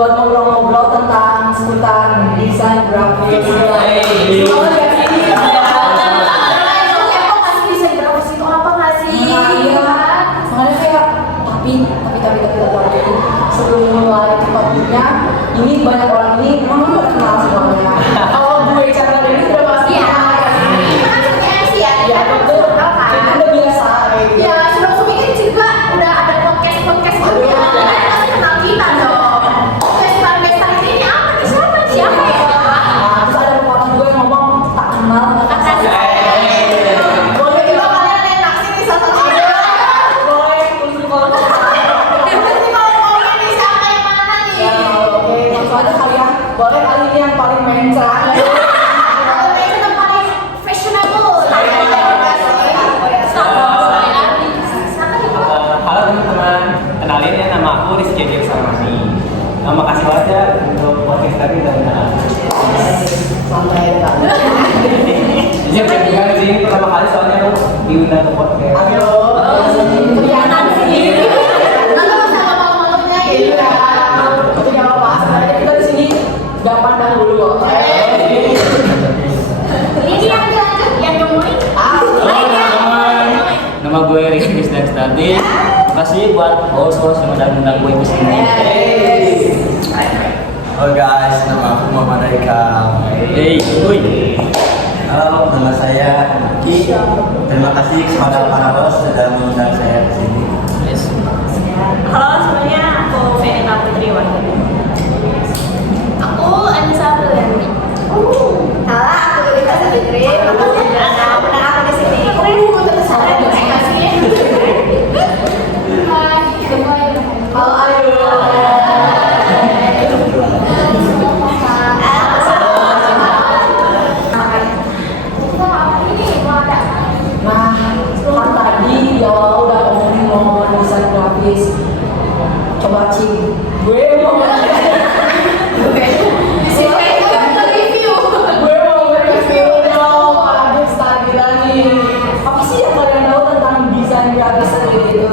buat ngobrol-ngobrol tentang seputar desain grafis. Semoga ya ini desain grafis itu apa nggak sih? Makanya kayak tapi sebelum mulai topiknya, ini banyak orang ini memang udah kenal semuanya. Kalau gue cara ini udah pasti ya. Ya betul, kita udah biasa. Ya sebelum juga udah ada podcast gitu ya. Pasti kenal kita dong. Festival ini apa nih? Siapa ya? Terus ada pepatah juga yang ngomong tak kenal maka sayang. Boleh kita kalian yang naksir nih salah satu. Boleh tulis kolom. Ini siapa yang mana nih? Oke, langsung aja kalian. Boleh kali ini yang paling mencret. Yang paling fashionable. Halo teman-teman, kenalin ya, nama aku Rizky Adi Sarmani. Makasih banget ya untuk podcast tadi dan Santai ya. ya juga di sini pertama kali soalnya aku diundang ke podcast. Ayo. Kelihatan sih. Nanti masih ada malu-malunya gitu ya. Itu yang apa? Sebenarnya kita di sini gak pandang dulu loh. Ini yang nemuin. Nama gue Rizky Stadi. Makasih buat host-host yang udah undang gue ke sini. Halo guys, nama aku Muhammad Haikal. Hey, Halo, nama saya Ki. Terima kasih kepada para host sudah mengundang saya ke sini. Halo semuanya, aku Venita Putri Wahyudi. Aku Anissa Apriliani. Halo, aku Lilita Sabitri. Aku benar aku di sini. Terus saya kasih. Halo Ayu. Nah, kan tadi di awal udah ngomongin desain grafis. Coba Cing, gue mau nge-review dong Pak Star Gilani. Apa sih yang kalian tahu tentang desain grafis sendiri itu?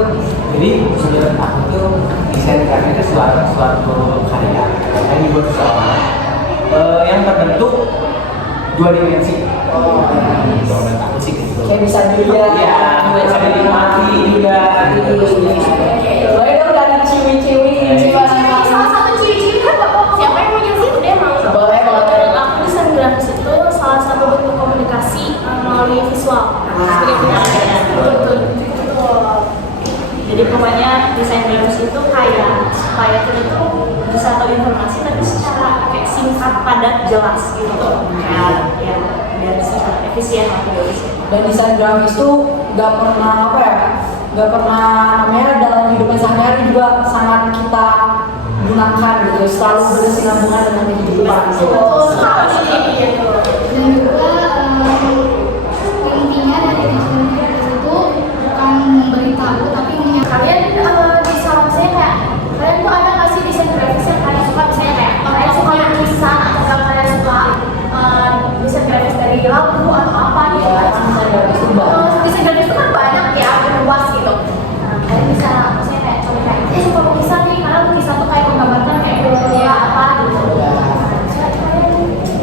Jadi menurut aku tuh desain grafis itu suatu karya yang dibuat seseorang yang terbentuk dua dimensi. Menurut aku sih gitu. Kayak bisa dilihat, Bisa dinikmati juga. boleh dong dari ciwi-ciwi. Salah satu ciri-ciri kan siapa yang punya sih udah mau. Boleh. Aku desain grafis itu salah satu bentuk komunikasi melalui visual sebagai penyampaian. Betul. Jadi pokoknya desain grafis itu kayak supaya kita tuh bisa tahu informasi tapi secara kayak singkat, padat, jelas gitu. Kayak ya biar secara efisien lah gitu. Dan desain grafis tuh gak pernah gak pernah namanya dalam kehidupan sehari-hari juga sangat kita gunakan gitu, selalu berkesinambungan dengan kehidupan gitu. Betul sekali gitu. Dan juga intinya dari desain grafis itu bukan memberitahu tapi Kalian di salam saya kayak kalian tuh ada nggak sih desain grafis yang kalian suka misalnya kayak kalian suka lukisan atau kalian suka desain grafis dari lagu atau apa gitu kan? Desain grafis itu banyak. Desain grafis itu kan banyak ya, luas gitu. Nah, kalian bisa misalnya kayak coba kayak suka lukisan nih karena lukisan tuh kayak menggambarkan kayak budaya apa gitu.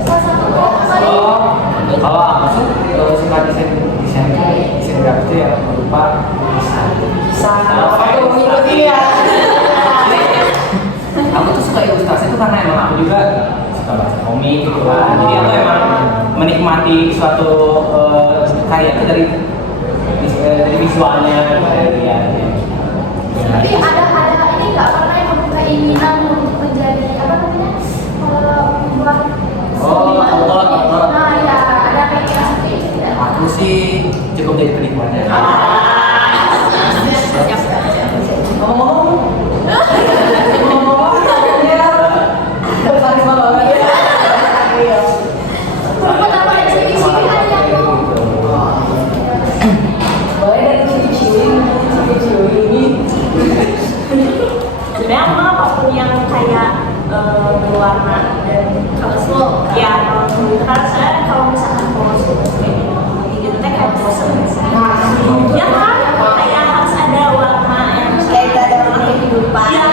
Salah satu Kalau aku sih suka desain grafis itu ya berupa Apa tuh ngikutin ya? Aku tuh suka ilustrasi itu karena emang aku juga suka baca komik gitu kan. Jadi aku emang menikmati suatu karya itu dari visualnya dari ya. tapi ada ini nggak pernah yang membuka keinginan untuk menjadi apa namanya membuat autor. nah ya ada keinginan seperti itu tidak? Aku sih cukup jadi penikmatnya. Ngomong-ngomong, katanya berkarisma banget ya. Iya. Kenapa ada ciri-ciri ada yang Boleh dari ciri-ciri ini. sebenarnya apapun yang kayak berwarna dan colorful ya kalau itu kan saya kalau misalkan colorful kayak gitu teh kayak bosan ya kan kayak harus ada warna yang kayak ada warna kehidupan ya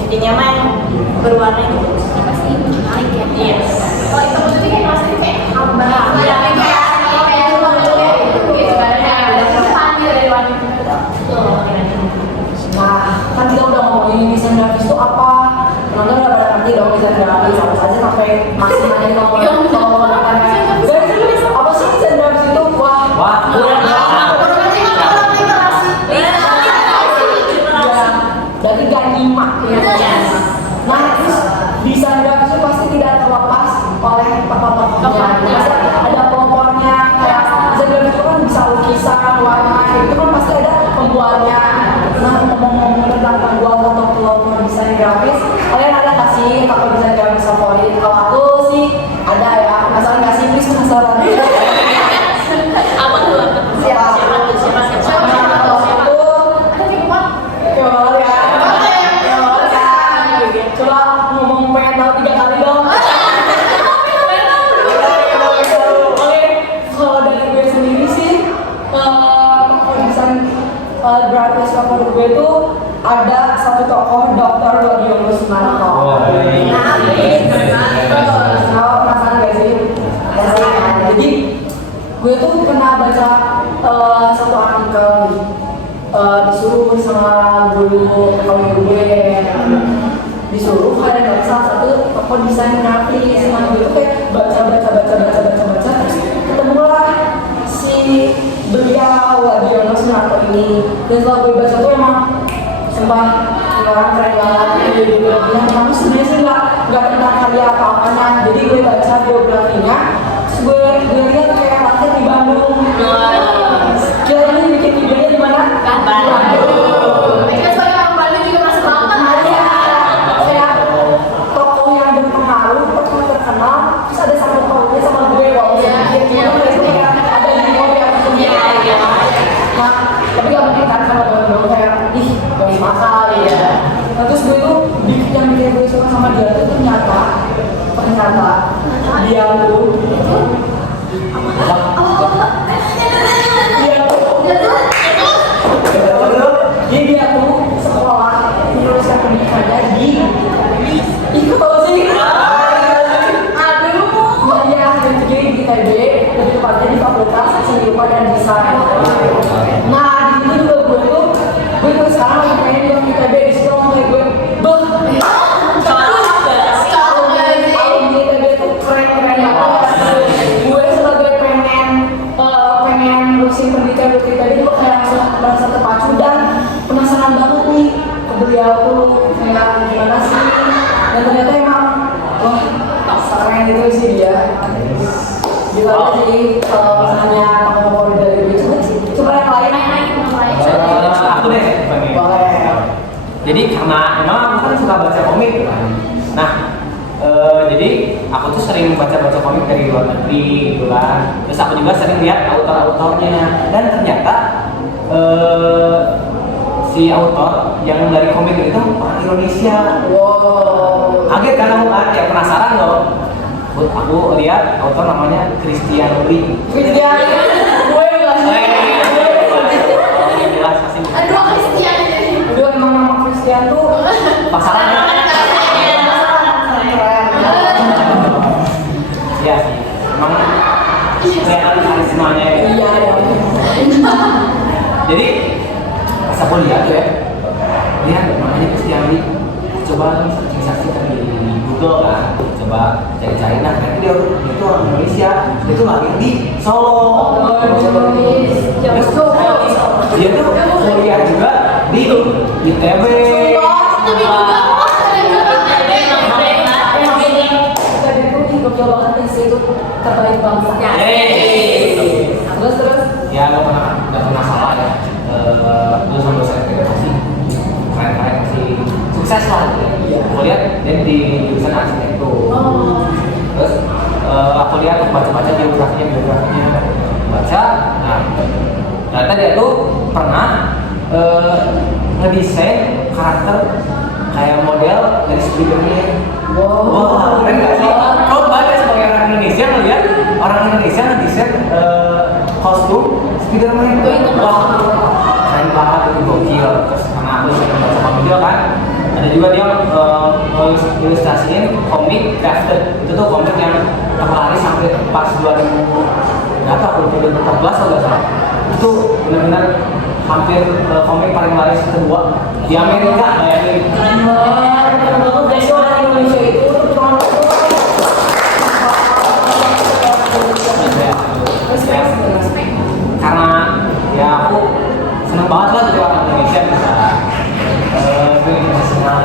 intinya mah yang 5 ya. Nah terus desain grafis itu pasti tidak terlepas oleh tokoh-tokohnya. Pasti ada pelopornya, kayak desain grafis itu kan bisa lukisan, warna, itu kan pasti ada pembuatnya. Nah ngomong-ngomong tentang pembuat atau pelopor desain grafis, kalian ada nggak sih tokoh desain grafis favorit? Kalau aku sih ada ya, penasaran nggak sih? Please penasaran. Apa tuh? Siapa? Coba ngomong pengen tahu 3 kali dong. Oke, kalau dari gue sendiri sih, desain grafis favorit gue itu ada satu tokoh Dr. Dionus Manto. Penasaran gak sih? Jadi gue tuh pernah baca satu artikel nih, disuruh sama guru gue, disuruh ada salah satu tokoh desain grafis. Nah gue tuh kayak baca terus ketemulah si beliau Dionus Manto ini. Dan setelah gue baca tuh emang sumpah orang keren banget. Dan kamu sebenarnya sih nggak tentang karya apa apanya. Jadi gue baca biografinya, terus gue lihat kayak latihan di Bandung. Kira ini bikin videonya di mana? Bandung. Mereka soalnya orang Bandung juga masih banget. Kayak tokoh yang berpengaruh, tokoh terkenal, terus ada satu tokohnya sama gue kalau itu kayak ada di Korea gitu. Nah, tapi gak mungkin kan sama temen-temen kayak ih, gak masalah ya. Nah, terus gue tuh yang bikin gue suka sama dia tuh ternyata dia tuh dia tuh sekolah meneruskan pendidikannya di ikut apa sih? Iya, jadi di ITB, lebih tepatnya di Fakultas Seni Rupa dan Desain. Nah, di situ juga gue sekarang lagi pengen di ITB, di situ mulai gue alumni ITB tuh keren-keren banget. Gue sebagai pengen nerusin pendidikan di ITB itu kayak langsung merasa terpacu dan penasaran banget nih ke beliau tuh kayak gimana sih. Dan ternyata emang wah keren gitu sih dia. Gimana sih kalau misalnya kamu mau dari gue coba yang lain. Aku deh, Boleh. jadi karena memang aku kan suka baca komik kan. Nah, jadi aku tuh sering baca komik dari luar negeri gitu kan. Terus aku juga sering lihat autor-autornya dan ternyata si autor yang dari komik itu orang Indonesia. Wow. Kaget kan aku kan, ya penasaran loh. Aku lihat autor namanya Christian Lee. Christian, gue nggak sih. Jelas pasti. Aduh, Christian ini. Udah emang nama Christian tuh Masalahnya. Iya sih, emang kelihatan karismanya ya. iya ya. Jadi pas aku lihat tuh ya, lihat namanya Christian Lee. Coba searching di Google kan, coba cari-cari. Nah, ternyata dia itu orang Indonesia, dia tuh lahir di Solo. Terus dia tuh kuliah juga di ITB. Gokil banget institut terbaik bangsa. Terus Ya nggak pernah salah ya. Terus sama dosen pasti keren pasti sukses lah. Aku lihat dia di jurusan arsitektur. Terus aku lihat baca biografinya baca. Nah, ternyata dia tuh pernah ngedesain karakter kayak model dari Spiderman. Wah, keren gak sih? Kau baca sebagai orang Indonesia ngeliat orang Indonesia ngedesain kostum Spiderman. Wah, keren banget, itu gokil. Terus karena aku sering baca komik juga kan, ada juga dia ilustrasiin komik Crafted. Itu tuh komik yang terlaris sampai pas 2014 atau nggak salah. Itu benar-benar hampir komik paling laris kedua di Amerika. Bayangin. Indonesia itu cuma karena ya aku seneng banget lah jadi orang Indonesia bisa internasional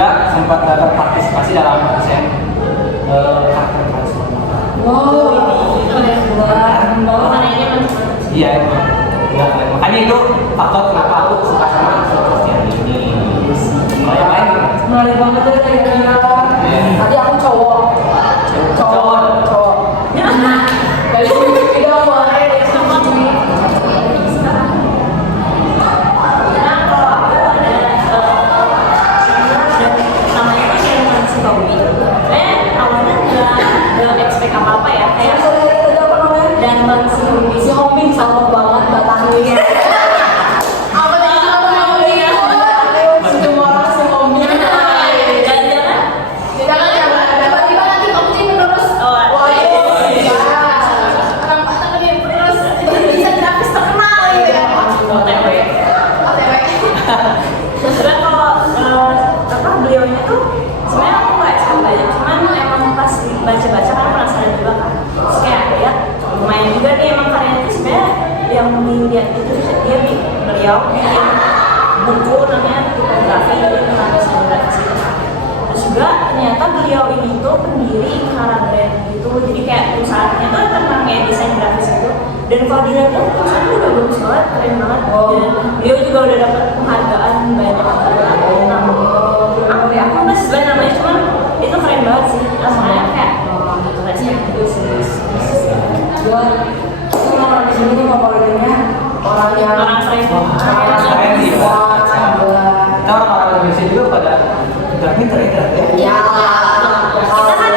juga sempat berpartisipasi dalam desain karakter transformasi. Wow, keren banget. Karena ini kan Iya, emang. Ya, makanya itu faktor kenapa aku suka sama yang ini. Kalau yang lain gimana? Menarik banget ya kira-kira. Tadi aku cowok. Cowok. Dari sini kita mulai dari sini. Nah, kalau aku ada namanya tuh kayak si Tommy. Awalnya nggak expect apa-apa ya, kayak dan si Tommy Si Hobi sama banget batangnya. apa tadi apa namanya? Semua orang si Hobi. Jangan-jangan Tiba-tiba nanti kamu jadi terus. oh Wah, iya. Orang Pak Tangan yang terus bisa grafis terkenal ya. OTW. OTW. Sebenarnya kalau apa beliaunya tuh sebenarnya aku nggak expect banyak, cuman emang pas baca-baca kan penasaran juga kan. Terus kayak lihat lumayan juga nih emang karyanya tuh sebenarnya yang dilihat itu beliau bikin buku namanya tipografi tentang desain grafis itu kan. Terus juga ternyata beliau ini tuh pendiri Kara Brand gitu, jadi kayak perusahaannya tuh tentang kayak desain grafis itu. Dan kalau dilihat tuh perusahaannya udah bagus banget, keren banget. Dan beliau juga udah dapat penghargaan banyak apa ya, aku nggak sesuai namanya, cuman itu keren banget sih. Rasanya kayak respect gitu sih. Gua kita orang di sini tuh favoritnya orang yang Orang keren. Keren sih. Wah, sabar. Kita orang-orang Indonesia juga pada udah pinter ya. Ya. Kita kan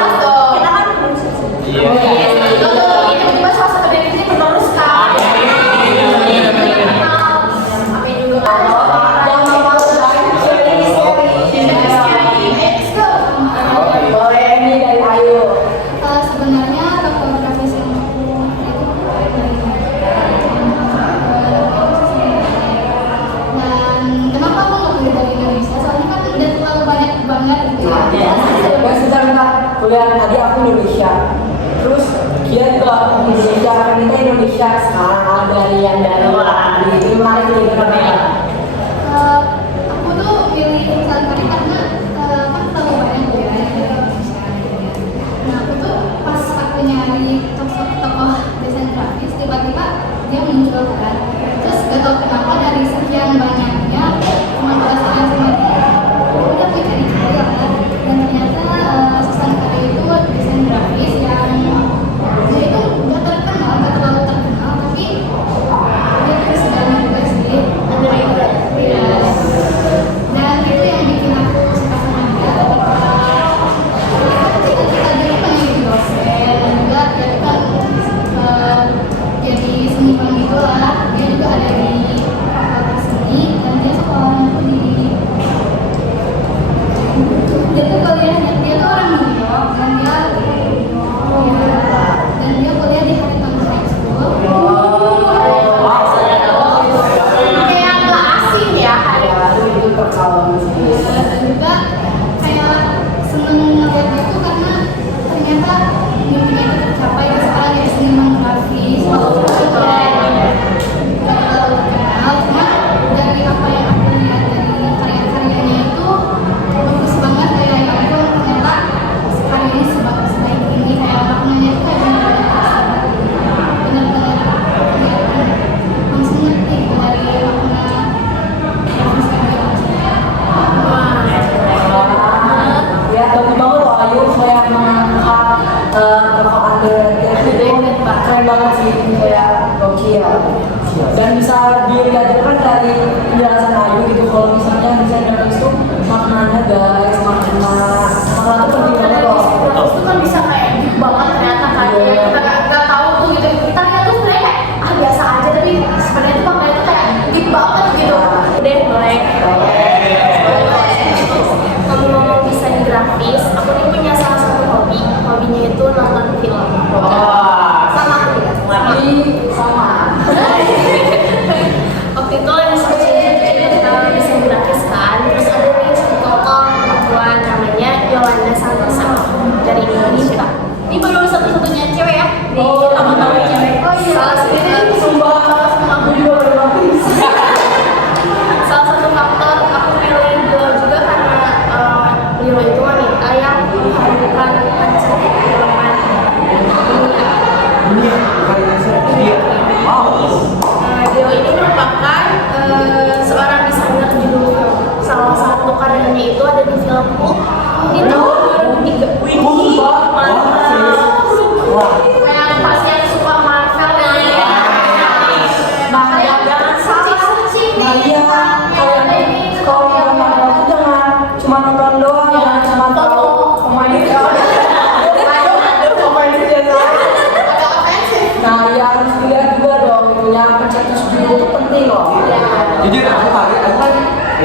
Iya. Tiba-tiba salah satu dari ini meneruskan. Apa juga? Jangan malu guys. Let's go. Boleh nih dari Ayu. Sebenarnya dokter grafis yang aku dan kenapa aku nggak pilih dari Indonesia? Soalnya kan udah terlalu banyak banget gitu ya. Ya sebentar kuliah tadi aku Indonesia. Terus dia ke Indonesia, kan kita Indonesia sekarang ada yang dari luar negeri. Itu menarik nih kenapa ya? Aku tuh pilih perusahaan kali karena kan terlalu banyak ya yang dari Indonesia gitu ya. Nah aku tuh pas aku nyari tokoh desain grafis tiba-tiba dia muncul kan. Terus gak tau kenapa dari sekian banyaknya cuma penasaran sama dia. Udah aku cari-cari lah kan. Dan ternyata Susan Kari itu desain grafis yang dia itu gak terkenal, gak terlalu terkenal, tapi dia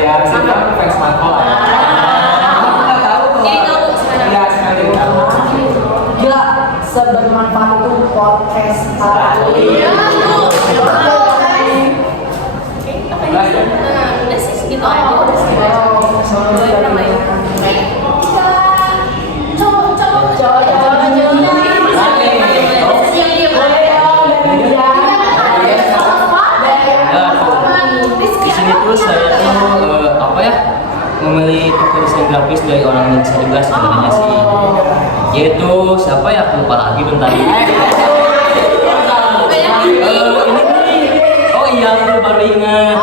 Ya, saya fans Marvel lah. Aku nggak tahu tuh. Jadi tahu sekarang. Iya, sekarang tahu. Gila, sebermanfaat itu podcast Iya. Udah ya? Udah sih segitu aja. Di sini tuh saya tuh apa ya, memilih desain grafis dari orang Indonesia juga sebenarnya sih, yaitu siapa ya, aku lupa lagi bentar. Oh iya, aku baru ingat.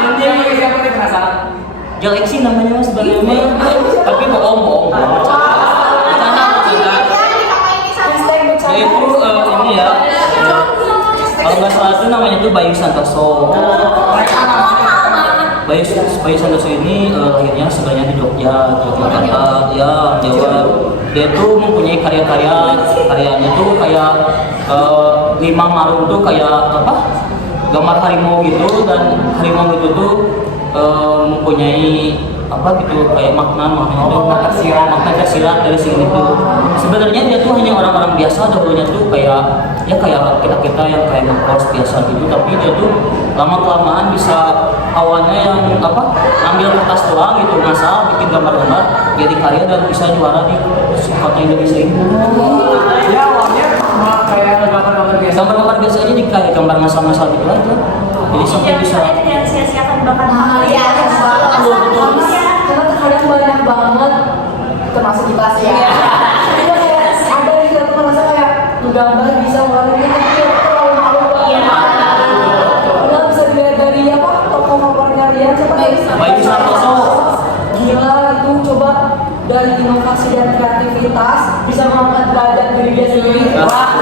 Ini Siapa nih penasaran? Galaxy namanya mas sebenarnya, tapi bohong. Yaitu ini ya, kalau nggak salah itu namanya tuh Bayu Santoso. Bayu Santoso ini lahirnya sebenarnya di Yogyakarta, ya Jawa. Dia tuh mempunyai karyanya tuh kayak lima marung tuh kayak apa? Gambar harimau gitu, dan harimau itu tuh mempunyai apa gitu kayak makna tersirat dari sini itu. Sebenarnya dia tuh hanya orang-orang biasa dahulunya tuh kayak kita yang kayak ngekos biasa gitu, tapi dia tuh lama kelamaan bisa awalnya yang apa ambil kertas doang gitu, ngasal bikin gambar-gambar jadi karya dan bisa juara di kota Indonesia ini. Ya awalnya cuma kayak gambar-gambar biasa. Gambar-gambar biasa aja di kayak gambar ngasal-ngasal gitu aja. Jadi sampai bisa. Yang sia-siakan bakat. Iya, karena terkadang banyak banget, termasuk kita sih ya. Kita kayak ada yang kita tuh merasa kayak gambar bisa ngeluarin kita, tapi terlalu malu banget. Padahal bisa dilihat dari apa toko favoritnya Rian, siapa Bayu Santoso. Gila itu, coba dari inovasi dan kreativitas bisa mengangkat derajat diri dia sendiri. Wah,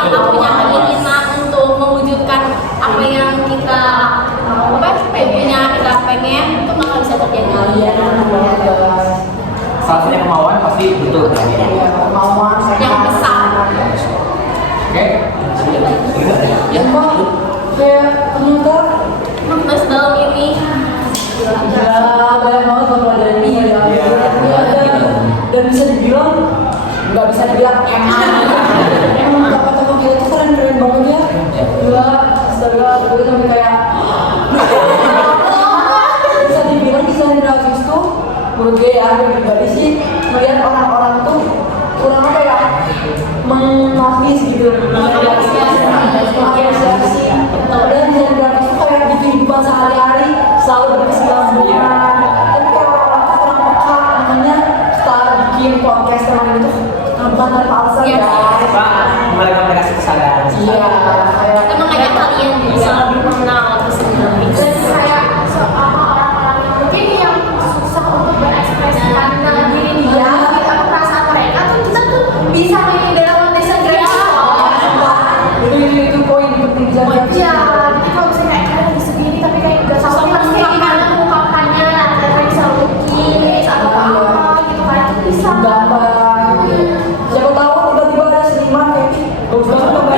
Kita punya keinginan untuk mewujudkan apa yang kita pengen, itu bakal bisa terjadi. kalian Salah satunya kemauan pasti betul. kemauan Yang besar. Oke. Ya, Bang, kayak ternyata Terus dalam ini ya banyak banget kalau ada ini ya, dan bisa dibilang nggak bisa dibilang emang tokoh-tokoh kita tuh keren banget ya. Gila, astaga, gue sampai kayak bisa dibilang desain grafis tuh menurut gue ya, gue pribadi sih melihat orang-orang tuh kurang apa ya, mengapresiasi gitu, mengapresiasi. Padahal desain grafis tuh kayak di kehidupan sehari-hari selalu berkesinambungan. Tapi kayak orang-orang tuh kurang peka, makanya setelah bikin podcast kemarin itu tanpa alasan Iya. guys. Mereka kasih kesadaran. Iya, kayak kita mengajak kalian bisa lebih mengenal desain grafis. Dan kayak orang-orang yang mungkin yang susah untuk berekspresikan diri dia, kita perasaan mereka tuh kita tuh bisa main dalam desain grafis. itu poin penting bisa Iya, nanti kalau misalnya kayak kalian lagi segini tapi kayak gak tahu nih harus kayak gimana mengungkapkannya, kayak bisa lukis atau apa gitu kan, itu bisa. gambar. Siapa tahu tiba-tiba ada seniman kayak bagus banget gambar.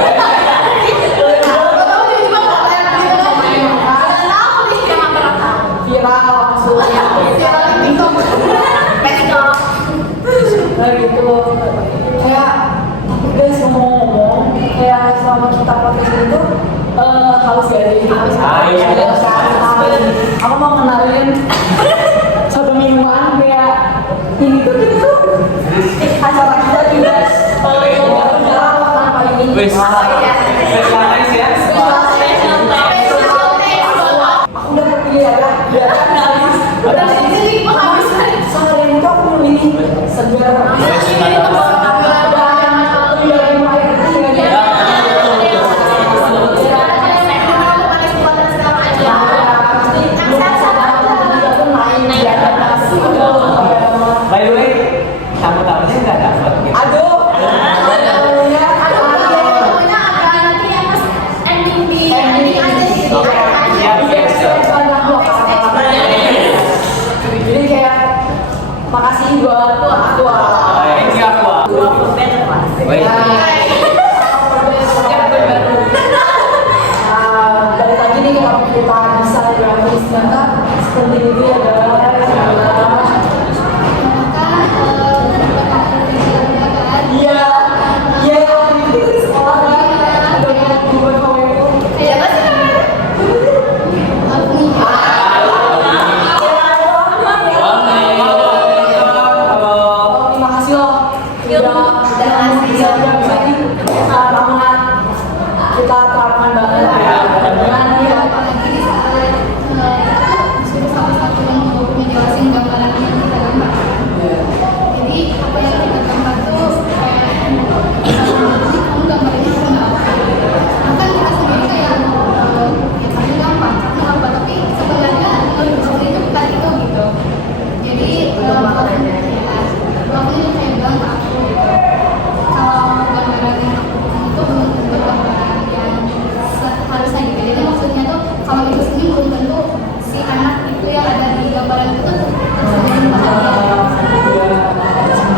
Tahu tiba-tiba kalian gitu kan, kalian tahu nih yang apa Viral maksudnya. viral di TikTok. Nah gitu. Kayak tapi guys ngomong-ngomong, kayak selama kita podcast itu harus gak sih? Harus. Aku mau kenalin satu minuman kayak ini tuh acara kita juga jarang tanpa ini. Wes. Nice ya. Aku udah terpilih ya, udah Jadi menghabiskan seharian itu aku memilih segar. By the way, tamu-tamunya nggak dapat gitu. Aduh, ya, pokoknya ada nanti yang pas ending aja gitu. jadi kayak makasih buat tua. Thank you. kita bisa grafis ternyata seperti itu ya guys. Iya, iya, itu di sekolah kan udah mau buat komenku. Terima kasih loh udah bisa ini banget kita terapkan banget dengan ya salah satu yang mau ngejelasin gambaran yang kita gambar. Jadi apa yang kita gambar tuh kamu gambarnya apa? Bahkan kita sendiri kayak ya tapi gampang, tapi sebenarnya lebih seperti itu bukan itu gitu. Jadi waktunya saya bilang ke aku gitu. Kalau gambaran yang aku bikin itu belum tentu gambaran yang harusnya gitu. Jadi maksudnya tuh kalau itu sendiri belum tentu si anak itu yang ada di gambaran itu tuh terus bahagia.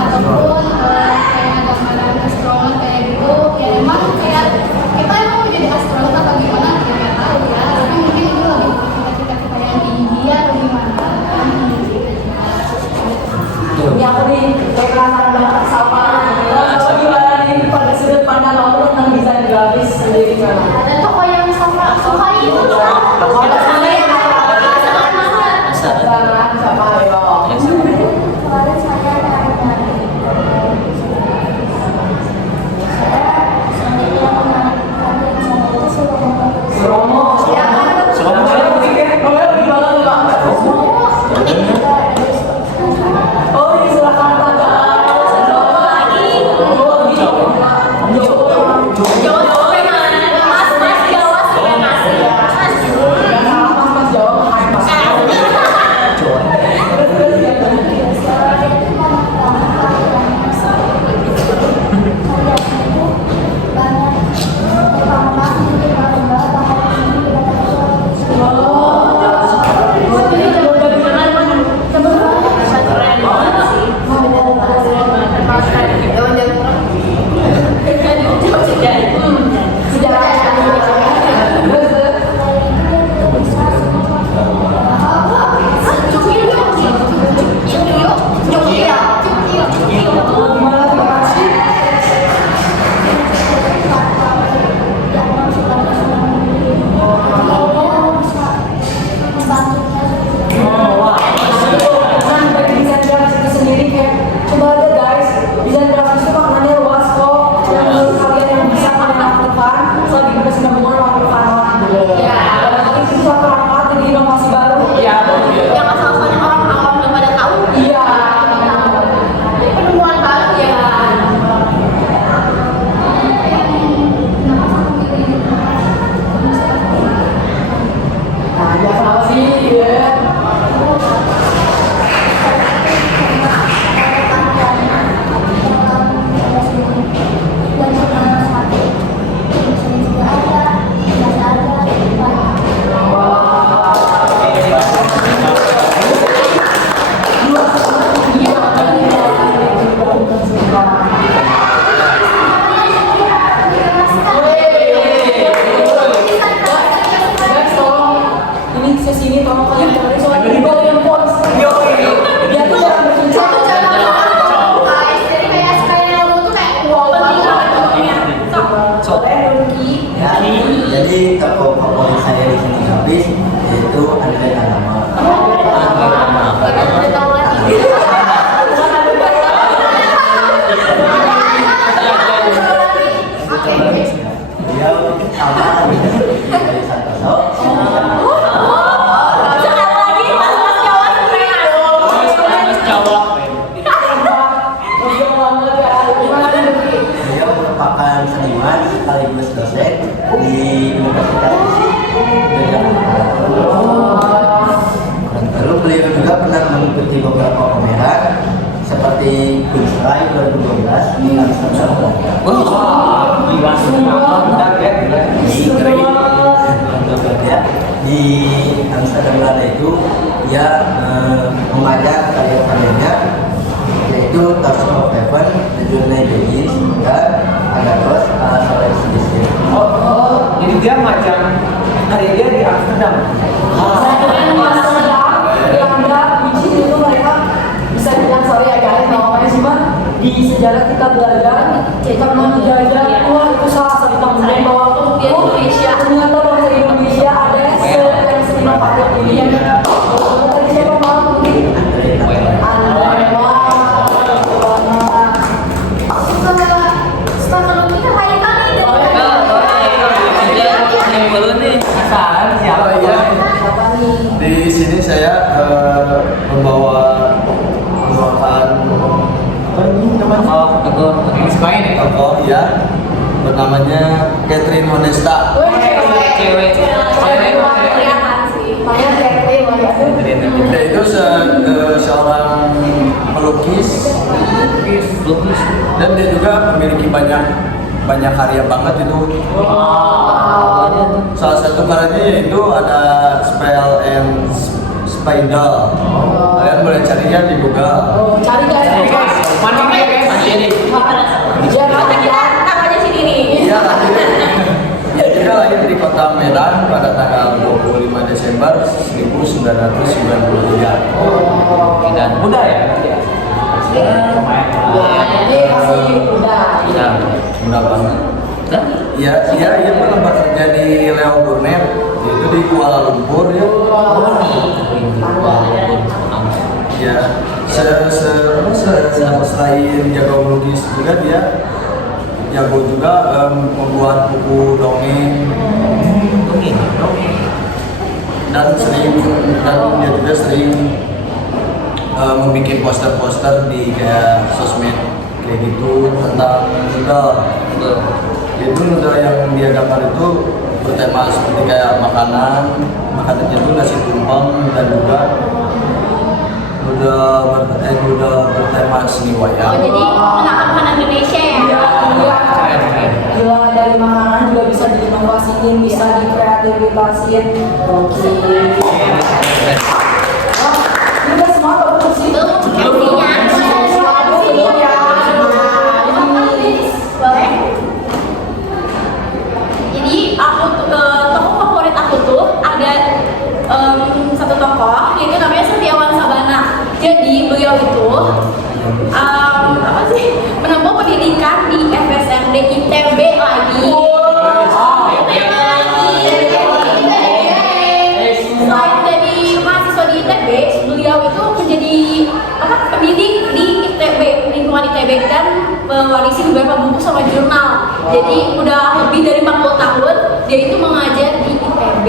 Ataupun kayak gambaran astronot kayak gitu, ya emang kayak kita emang mau jadi astronot atau gimana ya nggak tahu ya. Tapi mungkin itu lebih cita-cita kita yang tinggi atau gimana kan gitu. ini aku nih kayak penasaran banget sama gimana nih pada sudut pandang kamu tentang desain grafis sendiri kan? Ada toko yang sama suka itu kan? Siapa ayo? Kemarin saya ada Romo. Oh, di Surakarta guys. seperti Kunstrai 2012 di Amsterdam. Di Amsterdam Belanda itu dia memajang karya-karyanya yaitu Thousand of Heaven, The Journey Begins, dan Agathos Soleil. Jadi dia majang karya dia di Amsterdam. Saya kira di Amsterdam, Belanda, which is itu mereka bisa bilang sorry ya guys, namanya cuma di sejarah kita belajar, kita pernah dijajah, wah itu salah satu tanggung bahwa Indonesia. ternyata bangsa Indonesia ada yang senovatif ini. Tadi siapa mau? Andre, wah, Sepatu kita lain kali dari Asal siapa ya? siapa nih? Di sini saya membawakan apa ini namanya? Tokoh ya, bernamanya Catherine Honesta. Cewek. kelihatan sih. Makanya Catherine, Dia itu seorang pelukis dan dia juga memiliki banyak karya banget itu. Salah satu karyanya yaitu ada Spell and Spindle. Kalian boleh carinya di Google. Oh, cari guys. Dia Namanya sini nih. Dia lahir di kota Medan pada tanggal 25 Desember 1993. Dan muda ya? jadi masih muda. Mudah banget. Ia pernah bekerja di Leo Burnett, itu di Kuala Lumpur ya. Ya, selain jago melukis juga dia jago juga membuat buku dongeng dan dia juga sering membuat poster-poster di kayak sosmed kayak gitu tentang noodle. Itu noodle yang dia gambar itu bertema seperti kayak makanannya itu nasi tumpeng dan juga noodle bertema seni Oh, wayang. jadi menangkap makanan Indonesia ya? Gila, dari makanan juga bisa diinovasiin, bisa dikreativitasin. Oke. Wah, ini udah semua bagus sih. Kasihnya. Boleh? Jadi tokoh favorit aku tuh ada satu tokoh yaitu namanya Setiawan Sabana. Jadi beliau itu menempuh pendidikan di FSMD ITB lagi. Selain jadi mahasiswa di ITB, beliau itu menjadi pendidik di ITB, lingkungan ITB, dan mewarisi beberapa buku sama jurnal. Jadi udah lebih dari 40 tahun dia itu mengajar di ITB.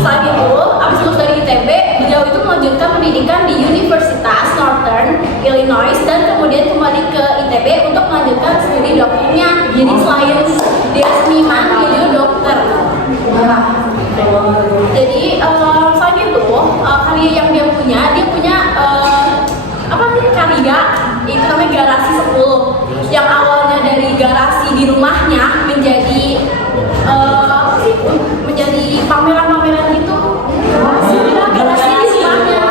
Selain itu, habis lulus dari ITB, beliau itu melanjutkan pendidikan di Universitas Northern Illinois dan kemudian kembali ke ITB untuk melanjutkan studi dokternya. Jadi selain dia seniman, dia juga dokter. Jadi selain itu, karya yang dia punya karya itu namanya Garasi 10 yang awalnya dari garasi di rumahnya menjadi pameran-pameran gitu. Garasi di rumahnya,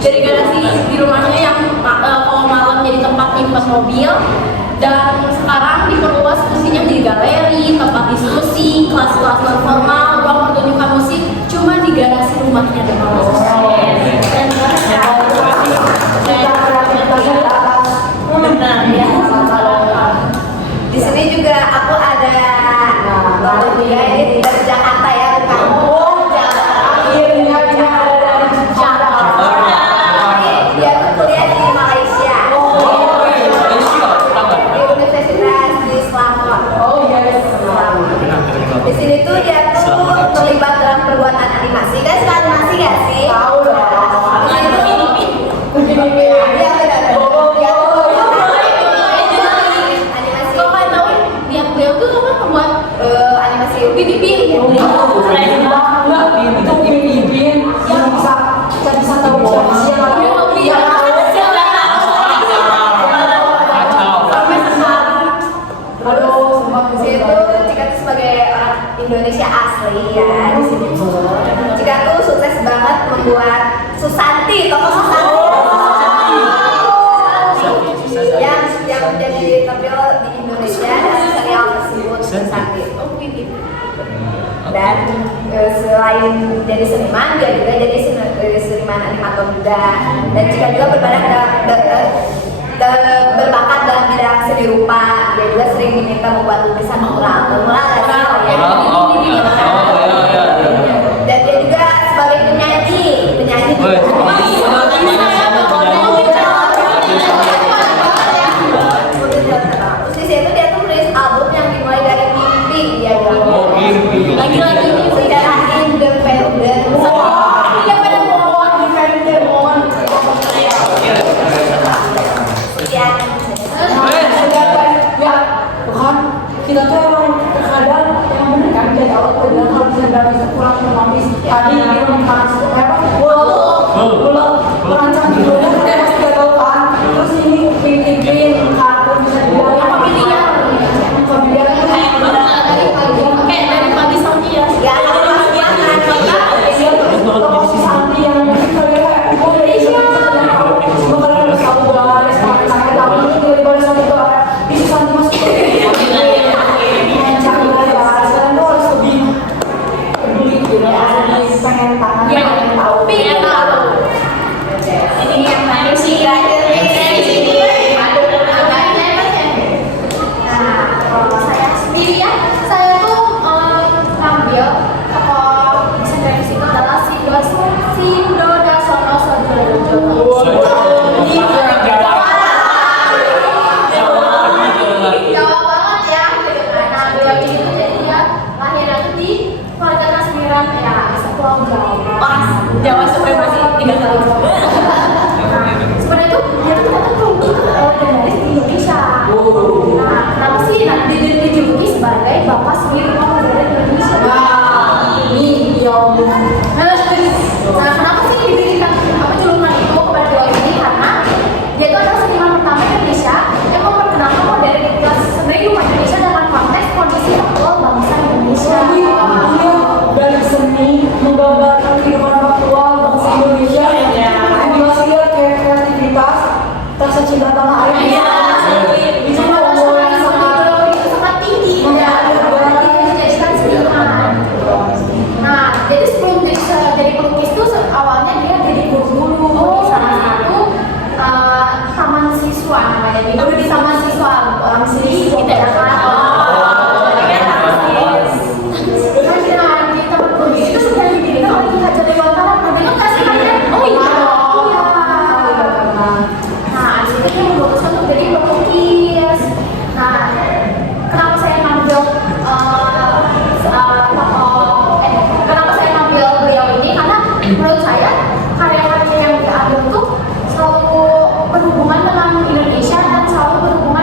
dari garasi di rumahnya yang kalau malam jadi tempat nyimpen mobil, dan sekarang diperluas fungsinya menjadi galeri, tempat diskusi, kelas-kelas non formal, ruang pertunjukan musik, cuma di garasi rumahnya doang. Di sini juga aku ada lalu dia ini dari Jakarta ya, bukan Akhirnya ada dari Jakarta. dia tuh kuliah di Malaysia di Universitas di Selangor. Oh yes. Di sini tuh dia tuh terlibat dalam perbuatan animasi. Kan suka animasi gak sih? Tahu lah. Di sini tuh Begini. dia animasi. Kalau kalian tahu dia beliau tuh kan membuat Animasi Upin-Ipin. Itu Upin-Ipin yang bisa tahu siapa sih yang ada. Aduh, di sini tuh Cika tuh sebagai orang Indonesia asli ya di sini tuh. Cika tuh sukses banget membuat Susanti, tokoh Susanti. Yang menjadi tampil di Indonesia dan serial tersebut Susanti. Dan dan selain jadi seniman dia juga jadi seniman animator juga, dan jika juga berbakat dalam bidang seni rupa. Dia juga sering diminta membuat lukisan mural nggak sih? Dan dia juga sebagai penyanyi terus di situ dia tuh nulis album yang dimulai dari mimpi. Dia bilang lagi-lagi secara independen. Dia pada mohon independen mohon. Ya, Tuhan, kita tuh emang terkadang yang bener kan jadi awal tuh bilang kalau misalnya bisa kurang nomis tadi kita makan apa? Merancang videonya kita pasti gak tahu kan. Terus ini pin kartun bisa dibilang apa pilihnya? Kayak dari pagi sampai ya. Ini yang mana sih? Saya sendiri ya, saya tuh ngambil tokoh desain grafis itu adalah Sindo Dasono Sojojono. Jawa banget ya. Nah, beliau ini tuh jadi dia lahirnya tuh di keluarga Nasmiran ya, Pulau Jawa. Jawa supremasi 3 kali. Sebenarnya tuh dia tuh ternyata pelukis legendaris di Indonesia. Nah, kenapa sih dijuluki sebagai bapak seni rupa modern Indonesia? Ini dia Nah, kenapa sih diberikan julukan itu kepada beliau ini? Karena dia itu adalah seniman pertama Indonesia yang memperkenalkan modernitas seni rupa Indonesia dalam konteks kondisi aktual bangsa Indonesia. dia dari seni menggambarkan kehidupan faktual bangsa Indonesia. Dia kayak kreativitas, rasa cinta tanah air. Itu sangat tinggi dan dijadikan seniman. Nah, jadi sebelum jadi pelukis tuh awalnya dia jadi guru di salah satu taman siswa namanya. Dia dulu di taman siswa orang sini kita dapat. Di tempat pelukis itu sudah didirikan oleh Ki Hajar Dewantara. Namanya nggak sih kalian? Oh iya. Nah, di situ dia memutuskan untuk jadi pelukis. Nah, kenapa saya ngambil kenapa saya ngambil beliau ini? Karena menurut saya karya-karya yang diambil tuh selalu berhubungan dengan Indonesia dan selalu berhubungan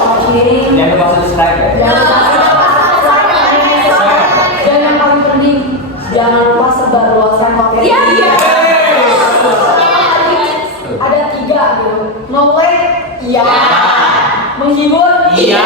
sharing. Jangan lupa subscribe ya. Dan yang paling penting, jangan lupa sebarluaskan materi. Iya. Ada 3 gitu. Knowledge, iya. Menghibur, Iya.